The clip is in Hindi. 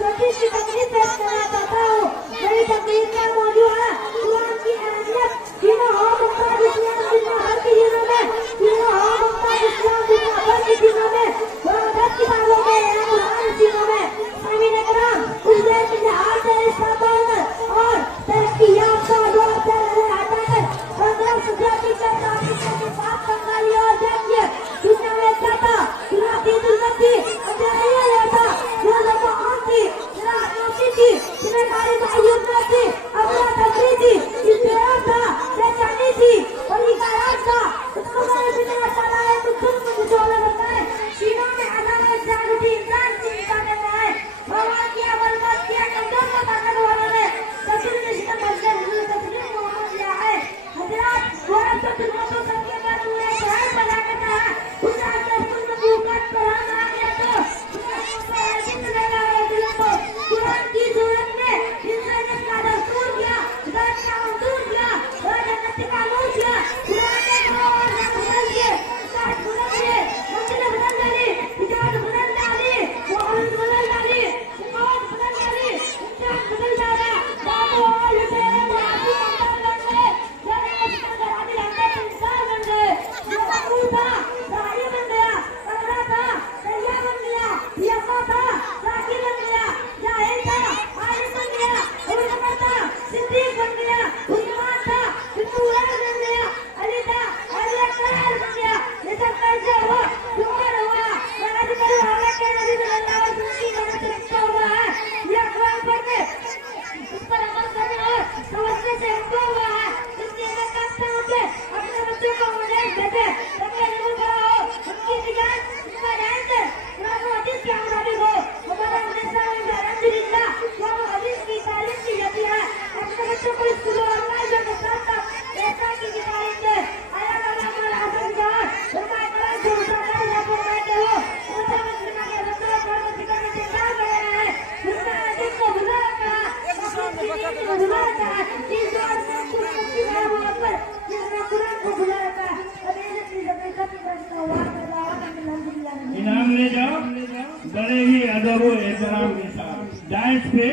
छोटी सी तकलीफ पेश करना चाहता हूँ। मेरी तकलीफ में मौजूद है कुरान की अहमियत। तीनों हो मुख्तार इस्लाम दुनिया भर की चीजों में, तीनों हो मुख्तार इस्लाम दुनिया भर की चीजों में, दस किताबों में या कुरान चीजों में सामीन कराम कुछ देर के लिहाज से इस्लाम और तरक्की याफ्ता दौर से हटाकर 15 की चर्चा के साथ बंगाली और देखिए दुनिया में क्या था चुनाती दुर्गति अंधेरिया लेता जो लोगों आती जरा आती थी जिन्हें कारी मायूस न थी अपना तकरी थी इस बेरा था बेचैनी थी और ये कारक था उसको मैंने बिना साला है तो खुद को मुझोले बताए सीनों में अदालत जागृति इंसान चिंता कर रहा है भगवान की अवलंबन किया कमजोर को ताकत वालों ने तस्वीर में शिकन बचकर हुए तस्वीर मोहम्मद लिया है हजरात गोरा तो दुर्मतों सबके बाद हुए शहर बना करता है उस आगे सुन भूकत परान आ गया तो जिंदा लगा दिल को कुरान की सूरत में इंसानियत का दस्तूर किया हिदायत का मंजूर किया और जन्नत का नूर किया कुरान के और बदल दिए साथ बदल दिए मंजिल बदल डाली हिदायत बदल डाली मोहम्मद बदल डाली मौत बदल डाली इंसान बदल डाला बाबू और लुटेरे बाबू अंदर बन गए जरा अंदर आदि अंदर इंसान बन गए जो बाबू था राही बन गया तगड़ा था सैया बन गया यफा था राखी बन गया जाहिल था आलिम बन गया उम्र था सिद्दीक बन गया उस्मान था सिद्दूर बन गया अली था अल्लाह करार बन गया ये सब कैसे हुआ सुपर हुआ आज कल हमें के नबी सल्लल्लाहु अलैहि वसल्लम की मदद से रखा हुआ है ये कुरान पढ़ के उस पर अमल करने और समझने से रुका हुआ है इसलिए मैं कहता हूँ कि अपने बच्चों को मदद देते ताकि इल्म कराओ उनकी निगाह इसका ध्यान से कुरान और हदीस के मुताबिक हो हमारा मदरसा में अल्हम्दुलिल्लाह कुरान और हदीस की तालीम दी जाती है अपने बच्चों को स्कूलों और कॉलेजों के साथ साथ ऐसा की तालीम दे आया हमारा हसन जहां फरमाए करा जो सरकार ने फरमाते हो उनका मुस्लिम के बच्चों को फिक्र में तैयार कर रहा है उसका हदीस को भुला रखा है भुला रखा है इस बात में कुरान की वहां पर जिसने कुरान को भुला रखा है अब ये अपनी जगह का बचता हुआ अल्हम्दुलिल्लाह इनाम ले जाओ बड़े ही अदब और एहतराम के साथ डांस पे